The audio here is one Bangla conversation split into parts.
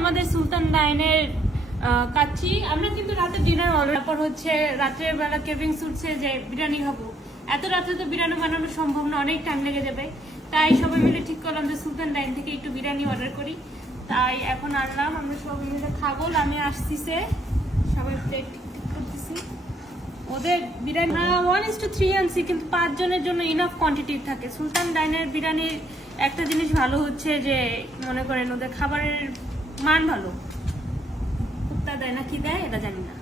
আমাদের সুলতান ডাইনের কাচ্চি। আমরা কিন্তু রাতে ডিনার অর্ডার, তারপর হচ্ছে রাতের বেলা কেভিংস উঠছে যে বিরিয়ানি খাবো। এত রাতে তো বিরিয়ানি বানানো সম্ভব না, অনেক টাইম লেগে যাবে। তাই সবাই মিলে ঠিক করলাম যে সুলতান ডাইন থেকে একটু বিরিয়ানি অর্ডার করি। তাই এখন আনলাম, আমরা সবাই মিলে খাবো। আমি আসতেছে, সবাই প্লেট ঠিক করতেছি। ওদের বিরিয়ানি 1:3 আনছি, কিন্তু 5 জনের জন্য ইনাফ কোয়ান্টিটি থাকে। সুলতান ডাইনের বিরিয়ানির একটা জিনিস ভালো হচ্ছে যে মনে করেন ওদের খাবারের মান ভালো। কুত্তা দেয় না কি দেয় এটা জানি না,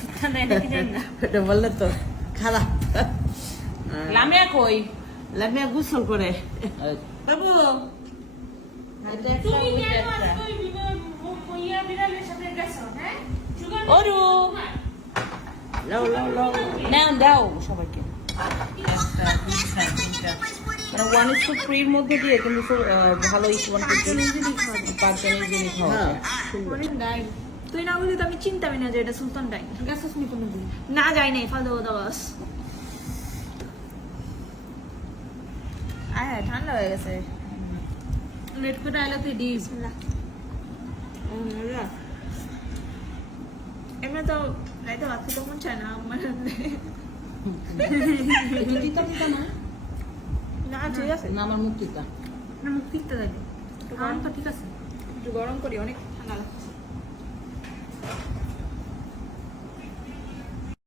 কুত্তা দেয় না কি জানি না। এটা বললে তো খারাপ। লামিয়া কই? লামিয়া গোসল করে। বাবু তুমি কেন আজকে ইয়া বিরিয়ানির সাথে গেছো? হ্যাঁ ওরু লাও লাও লাও নাও দাও সবাইকে একটা দুইটা মানে 1:3 মধ্যে দিয়ে কিন্তু ভালো পাঁচজনের জিনিস খাওয়া হ্যাঁ ডাইন তুই না বলি তো আমি চিন্তাই না যে এটা সুলতান ডাইন। গেছো তুমি কোনদিন? না যাই নাই ফালতু কথা বাস। আয় ঠান্ডা হয়ে গেছে। লেট করে আইলা তুই দিস। এমনি তো রাইতে ভাত খেতে মন চায় না আমার। না ঠিক আছে না আমার মুক্তিটা মুখ ফিরতে দেয়, গরম তো ঠিক আছে। একটু গরম করি, অনেক ঠান্ডা লাগছে।